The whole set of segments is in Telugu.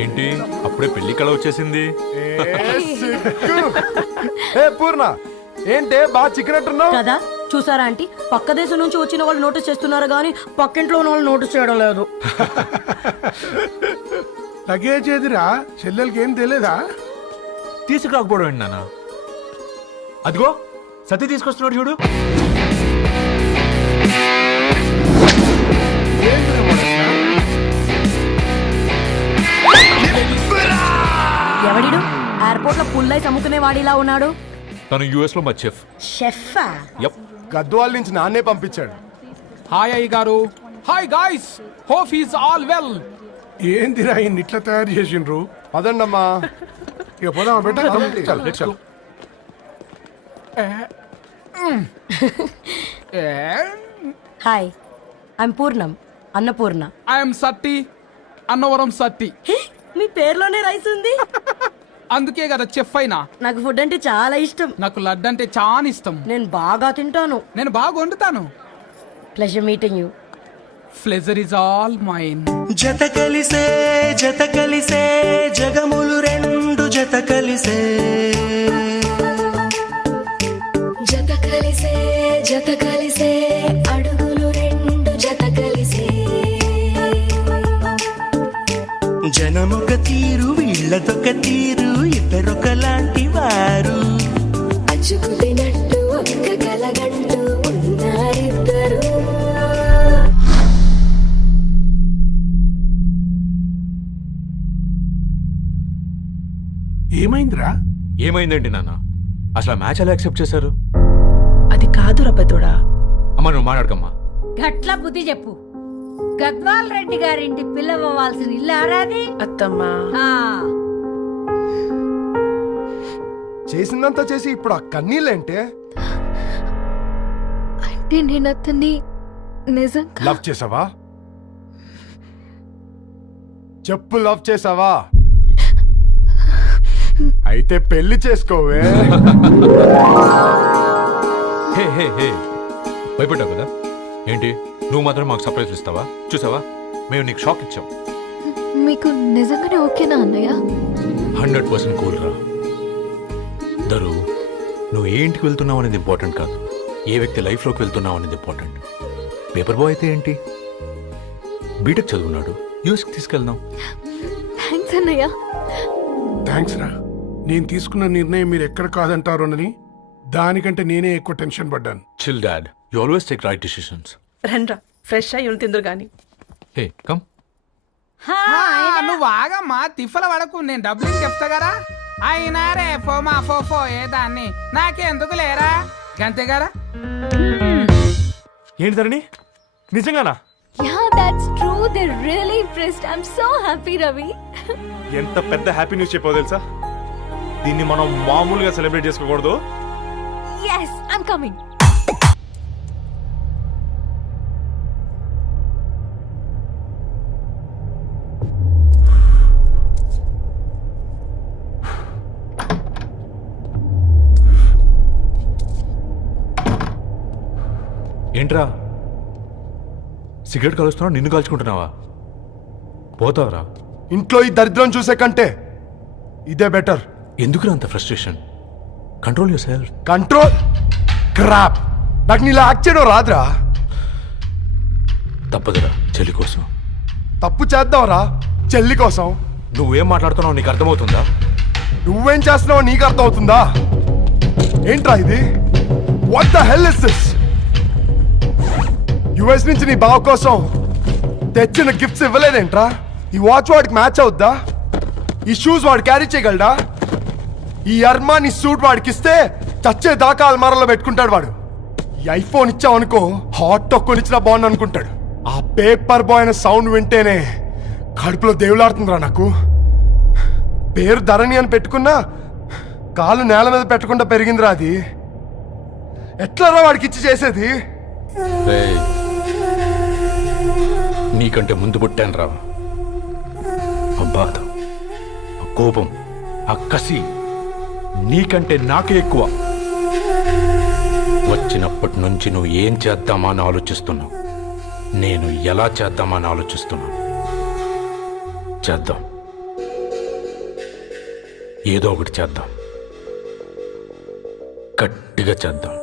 ఏంటి? అప్పుడే పెళ్ళి కళ వచ్చేసింది? ఏ పూర్ణ ఏంటే బాగా చిక్కినట్టున్నావు? కదా చూసారా ఆంటీ? పక్క దేశం నుంచి వచ్చిన వాళ్ళు నోటీస్ చేస్తున్నారు కానీ పక్కింట్లో ఉన్న వాళ్ళు నోటీస్ చేయడం లేదు. లగేజ్ ఏదిరా? చెల్లెలకి ఏం తెలియదా తీసుకురాకపోవడం ఏంటి నాన్న? అదిగో సతీ తీసుకొస్తున్నాడు చూడు. ఎవడిడు? ఎయిర్పోర్ట్లో పుల్లై అమ్ముకునే వాడిలా ఉన్నాడు? తను యుఎస్లో మా చెఫ్. షెఫా? యప్ గద్వాల నుంచి నాన్నే పంపించాడు. హాయ్ అయ్య గారు. Hi guys. Hope is all well. ఏందిరా ఇన్ని ఇట్లా తయారు చేసిండ్రు? పదండమ్మా. ఇక పోదామా బెట్ట? చల్ చల్ hi. I'm Purnam Annapurna. I'm Satti Annavaram Satti. మీ పేర్లోనే రైస్ ఉంది. అందుకే కదా చెఫ్ అయినా. నాకు ఫుడ్ అంటే చాలా ఇష్టం. నాకు లడ్డు అంటే చాలా ఇష్టం. నేను బాగా తింటాను. నేను బాగా వండుతాను. Pleasure meeting you pleasure is all mine జత కలిసే జత కలిసే జగములు రెండు జత కలిసే. జత కలిసే జత కలిసే జనమొక తీరు వీళ్ళదొక తీరు వారు. ఒక్క కలగంటూ ఉన్నారిద్దరు. ఏమైందిరా? ఏమైందేంటి నాన్న? అసలు మ్యాచ్ ఎలా యాక్సెప్ట్ చేశారు? అది కాదు రబ్బతోడా అమ్మ నువ్వు మాట్లాడకమ్మా. గట్ల బుద్ధి చెప్పు. గద్వాల్ రెడ్డి గారింటి పిల్లవ్వాల్సిన ఇల్లు ఆరాది అత్తమ్మా. ఆ, చేసిందంతా చేసి ఇప్పుడు ఆ కన్నీళ్ళేంటే? అంటే నేను అతన్ని నిజంగా లవ్ చేసావా? చెప్పు లవ్ చేసావా? అయితే పెళ్ళి చేసుకోవే. హే హే హే. భయపడ్డావు కదా? ఏంటి? నువ్వు మాత్రం మాకు సర్ప్రైజ్ ఇస్తావా? చూసావా? మేము నీకు షాక్ ఇచ్చాం. మీకు నిజంగానే ఓకేనా అన్నయ్య? హండ్రెడ్ పర్సెంట్ కూల్ రా. దరు నువ్వు ఏ ఇంటికి వెళ్తున్నావు అనేది ఇంపార్టెంట్ కాదు. ఏ వ్యక్తి లైఫ్లోకి వెళ్తున్నావు అనేది ఇంపార్టెంట్. పేపర్ బాయ్ అయితే ఏంటి? బీటెక్ చదువున్నాడు. యూఎస్కి తీసుకెళ్దాం. థ్యాంక్స్ అన్నయ్య. థ్యాంక్స్ రా. నేను తీసుకున్న నిర్ణయం మీరు ఎక్కడ కాదంటారోనని దానికంటే నేనే ఎక్కువ టెన్షన్ పడ్డాను. Chill dad you always take right decisions. రండ్రా ఫ్రెష్ అయ్యి తిందురు గాని. Hey come. నువ్వు ఆగమ్మా తిఫల పడకు నేను డబ్బులు చెప్తా కదా. అయినా రే ఫో మా ఫో ఫో ఏ దాన్ని. నాకెందుకు లేరా? గంతే కదా? ఏంటి ధరణి? నిజంగానా? Yeah that's true they really impressed I am so happy Ravi ఎంత పెద్ద హ్యాపీ న్యూస్ చెప్పావు తెలుసా? దీన్ని మనం మామూలుగా సెలబ్రేట్ చేసుకోకూడదు. Yes i'm coming. ఏంట్రా? సిగరెట్ కలుస్తున్నావు నిన్ను కాల్చుకుంటున్నావా? పోతావరా? ఇంట్లో ఈ దరిద్రం చూసే కంటే ఇదే బెటర్. ఎందుకురా అంత frustration? Control yourself control crap నాకు నీలా యాక్ట్ చేయడం రాదురా. తప్పదురా చెల్లి కోసం. తప్పు చేద్దాంరా చెల్లి కోసం. నువ్వేం మాట్లాడుతున్నావు నీకు అర్థమవుతుందా? నువ్వేం చేస్తున్నావో నీకు అర్థమవుతుందా? ఏంట్రా ఇది? What the hell is this US నుంచి నీ బావ కోసం తెచ్చిన గిఫ్ట్స్ ఇవ్వలేదేంట్రా? ఈ వాచ్ వాడికి మ్యాచ్ అవుద్దా? ఈ షూస్ వాడు క్యారీ చేయగలడా? ఈ అర్మా నీ సూట్ వాడికి ఇస్తే చచ్చే దాకా అల్మారాలో పెట్టుకుంటాడు వాడు. ఈ ఐఫోన్ ఇచ్చావనుకో హాట్ టాక్ కొనిచ్చినా బాగుంది అనుకుంటాడు. ఆ పేపర్ బాయ్ అనే సౌండ్ వింటేనే కడుపులో దేవులాడుతుందిరా నాకు. పేరు ధరణి అని పెట్టుకున్నా కాలు నేల మీద పెట్టకుండా పెరిగిందిరా అది. ఎట్లారా వాడికి ఇచ్చి చేసేది? నీకంటే ముందు పుట్టాను రా ఆ బాధ ఆ కోపం ఆ కసి నీకంటే నాకే ఎక్కువ. వచ్చినప్పటి నుంచి నువ్వు ఏం చేద్దామా అని ఆలోచిస్తున్నావు? నేను ఎలా చేద్దామా అని ఆలోచిస్తున్నాను? చేద్దాం. ఏదో ఒకటి చేద్దాం. గట్టిగా చేద్దాం.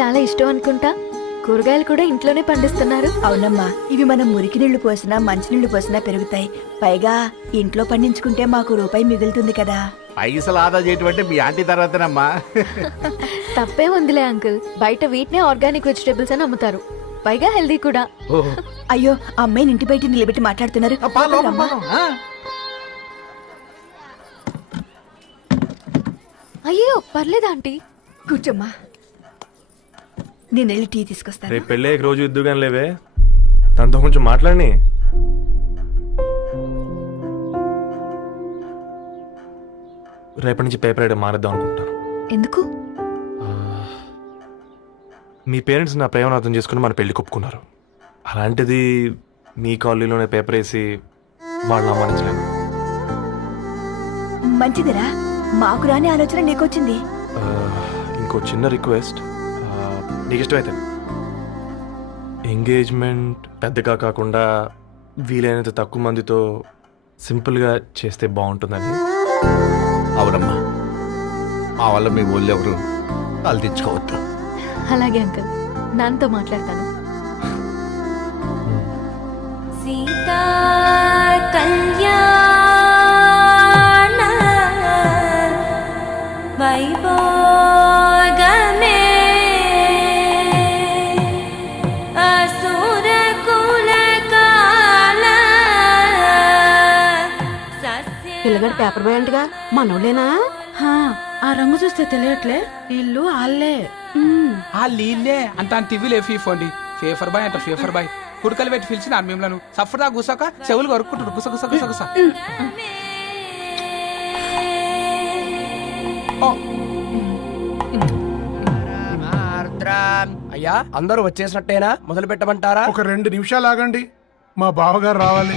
చాలా ఇష్టం అనుకుంటా. కూరగాయలు కూడా ఇంట్లోనే పండిస్తున్నారు. అవునమ్మా ఇవి మనం మురికి నీళ్ళు పోసినా మంచినీళ్ళు పోసినా పెరుగుతాయి. పైగా ఇంట్లో పండించుకుంటే మాకు రూపాయి మిగులుతుంది కదా. పైసలు ఆదా చేయటం అంటే మీ ఆంటీ తర్వాతనమ్మా. తప్పే ఉందిలే అంకుల్. బయట వీటినే ఆర్గానిక్ వెజిటేబుల్స్ అని అమ్ముతారు. పైగా హెల్దీ కూడా. అయ్యో ఆ అమ్మాయిని ఇంటి బయట నిలబెట్టి మాట్లాడుతున్నారు. రమ్మా. అయ్యో పర్లేదు ఆంటీ? కూర్చోమ్మా. నేను వెళ్ళి టీ తీసుకొస్తాను. రేపు పెళ్ళే రోజు ఇద్దుగాని లేవే? తనతో కొంచెం మాట్లాడి రేపటి నుంచి పేపర్ రైడ్ మారేద్దాం అనుకుంటాను ఎందుకు? మీ పేరెంట్స్ నా ప్రేమను అర్థం చేసుకుని మన పెళ్ళి కొప్పుకున్నారు. అలాంటిది మీ కాలనీలోనే పేపర్ వేసి వాళ్ళని అమ్మానించలేను మంచిదిరా. మాకు రాని ఆలోచన నీకొచ్చింది. ఇంకో చిన్న రిక్వెస్ట్. నీకు ఇష్టమైతే ఎంగేజ్మెంట్ పెద్దగా కాకుండా వీలైనంత తక్కువ మందితో సింపుల్గా చేస్తే బాగుంటుందని అవునమ్మా. మా వల్ల మీ ఊళ్ళో ఎవరు కాలు తెచ్చుకోవద్దు. అలాగే అంకుల్. నాన్నతో మాట్లాడతాను. పిల్లగాడు పేపర్ బాయ్ అంటగా మనోళ్ళేనా ఆ రంగు చూస్తే తెలియట్లే. ఇల్లు ఆళ్ళే. ఆ లీలే అంత టీవీలో ఫీఫోండి ఫేఫర్ బాయ్ అంట ఫేఫర్ బాయ్. కుడుకలు పెట్టి పిలిచిన మిమ్మల్ని సఫర్దా గుసక చెవులు కొరుక్కుంటారు గుస గుస గుస గుస. అయ్యా అందరూ వచ్చేసినట్టేనా? మొదలు పెట్టమంటారా ఒక రెండు నిమిషాలు ఆగండి. మా బావగారు రావాలి.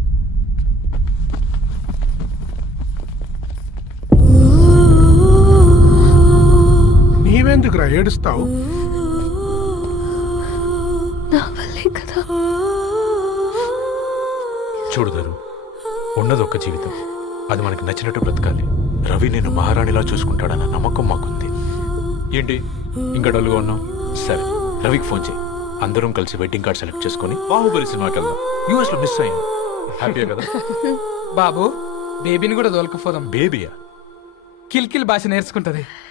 నీవెందుకురా ఏడుస్తావు? నా వల్లే కదా. చూడదరు ఉన్నది ఒక్క జీవితం. అది మనకి నచ్చినట్టు బ్రతకాలి. రవి నేను మహారాణిలా చూసుకుంటాడన్న నమ్మకం మాకుంది. ఏంటి? ఇంకా డల్గా ఉన్నాం సరే రవికి ఫోన్ చేయి. అందరం కలిసి వెడ్డింగ్ కార్డ్ సెలెక్ట్ చేసుకొని బాహుబలి సినిమాకి వెళ్దాం. యూఎస్లో మిస్ అయ్యాం. హ్యాపీయా కదా? బాబు బేబీని కూడా దొలకపోదాం. బేబీయా? కిల్ భాష నేర్చుకుంటది.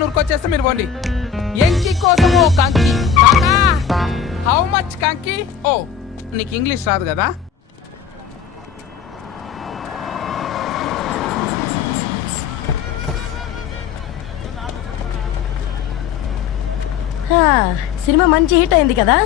నేను తీసుకొని ఉరికొచ్చేస్తే మీరు పోండి. ఎంకి కోసం ఓ కంకి. కాకా హౌ మచ్ కంకి? ఓ నీకు ఇంగ్లీష్ రాదు కదా? సినిమా మంచి హిట్ అయింది కదా?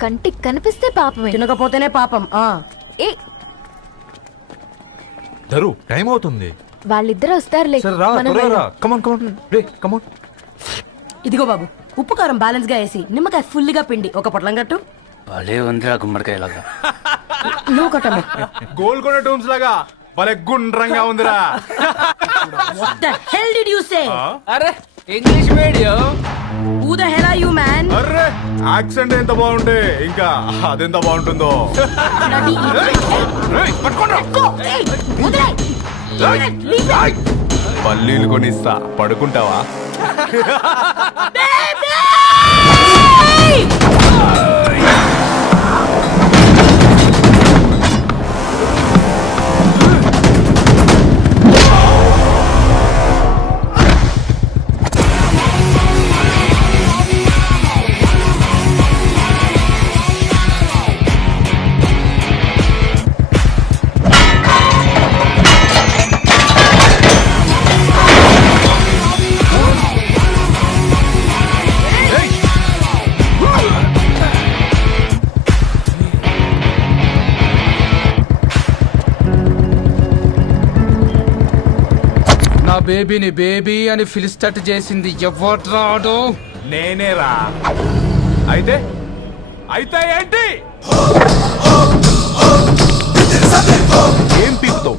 కంటికి కనిపిస్తే పాపమే. తినకపోతేనే పాపం ఆ. ఏ? ధరు టైం అవుతుంది. వాళ్ళిద్దరు వస్తారులే. సరే రా మనం త్వరగా రా. వెళ్దాం. కమాన్ కమాన్ రే కమాన్ ఇదిగో బాబు ఉప్పు కారం బ్యాలెన్స్గా వేసి నిమ్మకాయ ఫుల్గా పిండి ఒక పొట్లం కట్టు. భలే ఉందిరా గుమ్మడికాయలాగా నువ్వు కట్టమ్మ. గోల్కొండ టూమ్స్ లాగా భలే గుండ్రంగా ఉందిరా? అరే English medium the hell are you, man? అర్రే యాక్సెంట్ ఎంత బాగుంటే ఇంకా అదెంత బాగుంటుందో. పల్లీలు కొనిస్తా. పడుకుంటావా? బేబీని బేబీ అని ఫిలిస్టట్ చేసింది ఎవరు రాడు నేనేరా. అయితే? అయితే ఏంటి? ఏం పీకుతావు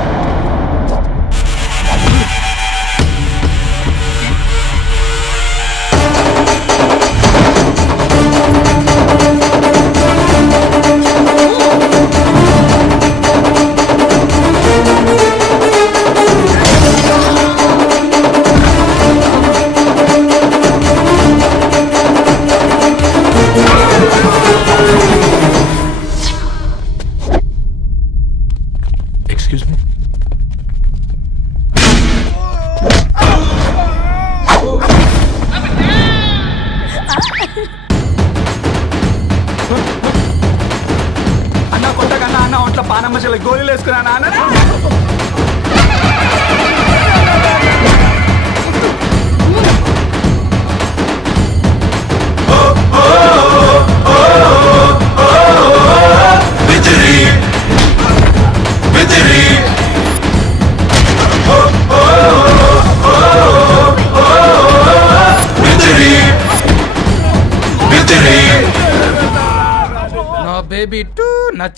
గోళీలు వేసుకున్నా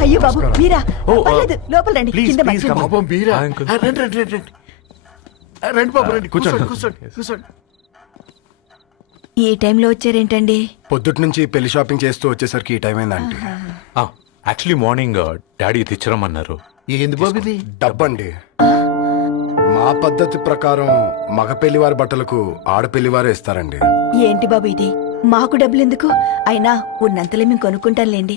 అయ్యో బాబు మీరా? పర్లేదు లోపల రండి కింద ప్లీజ్ మర్చిపో- పాపం బీరా ఆ, అంకుల్. ఆ, రండి రండి రండి. రండి ఆ, రండి బాబు రండి. కూర్చోండి. కూర్చోండి కూర్చోండి ఈ టైంలో వచ్చారేంటండి? పొద్దుటి నుంచి పెళ్ళి షాపింగ్ చేస్తూ వచ్చేసరికి ఈ టైం అయిందండి యాక్చువల్లీ మార్నింగ్ డాడీ తెచ్చరమన్నారు ఏంది బాబు ఇది? డబ్బండి. మా పద్ధతి ప్రకారం మగ పెళ్ళివారి బట్టలకు ఆడపెళ్ళివారే ఇస్తారండి. ఏంటి బాబు ఇది? మాకు డబ్బులు ఎందుకు అయినా ఉన్నంతలే మేము కొనుక్కుంటాంలేండి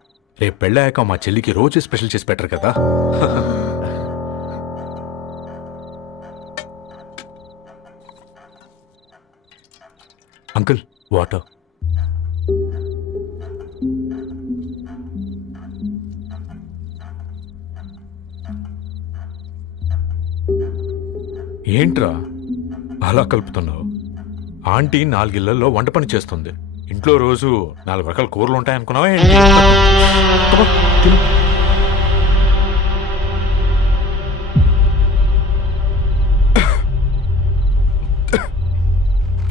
రేపు పెళ్ళాక మా చెల్లికి రోజు స్పెషల్ చేసి పెట్టరు కదా. అంకుల్ వాటర్ ఏంట్రా అలా కలుపుతున్నావు? ఆంటీ నాలుగిళ్ళలో వంట పని చేస్తుంది. ఇంట్లో రోజు నాలుగు రకాల కూరలు ఉంటాయనుకున్నావా ఏంటి? అబ్బా, తిను.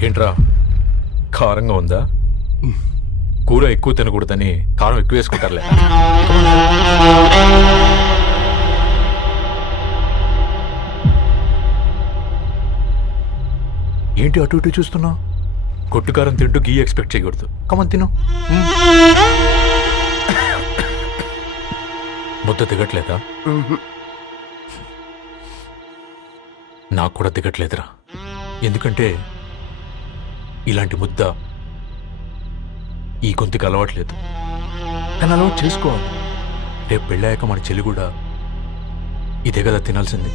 ఏంట్రా కారంగా ఉందా కూర ఎక్కువ తినకూడదని కారం ఎక్కువ వేసుకుంటారులే ఏంటి అటు ఇటు చూస్తున్నావు కొట్టుకారం తింటూ గీ ఎక్స్పెక్ట్ చేయకూడదు. కమన్ తిను. ముద్ద దిగట్లేదా? నాకు కూడా దిగట్లేదురా. ఎందుకంటే ఇలాంటి ముద్ద ఈ గొంతుకి అలవాట్లేదు. కానీ అలవాటు చేసుకోవాలి. రేపు పెళ్ళాక మన చెల్లి కూడా ఇదే కదా తినాల్సింది.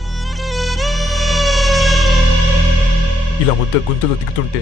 ఇలా ముద్ద గొంతులో దిగుతుంటే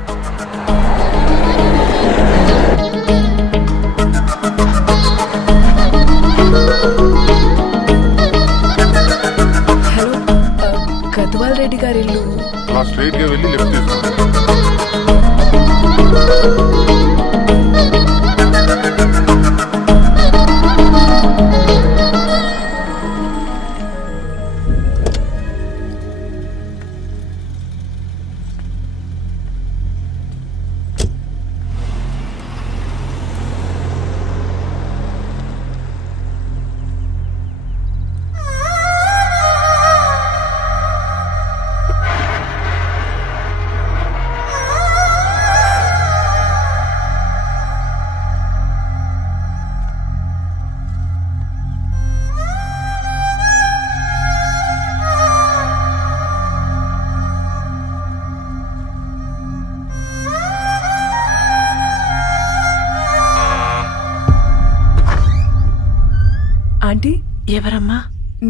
రెడ్డి గారి ఇల్లు. స్ట్రైట్గా వెళ్ళి లెఫ్ట్ తీసుకోండి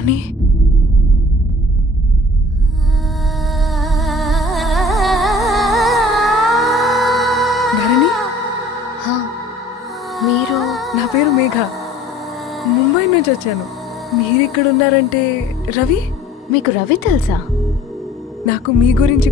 ధరణి ధరణి మీరు? నా పేరు మేఘ. ముంబై నుంచి వచ్చాను. మీరు ఇక్కడ ఉన్నారంటే రవి? మీకు రవి తెలుసా? నాకు మీ గురించి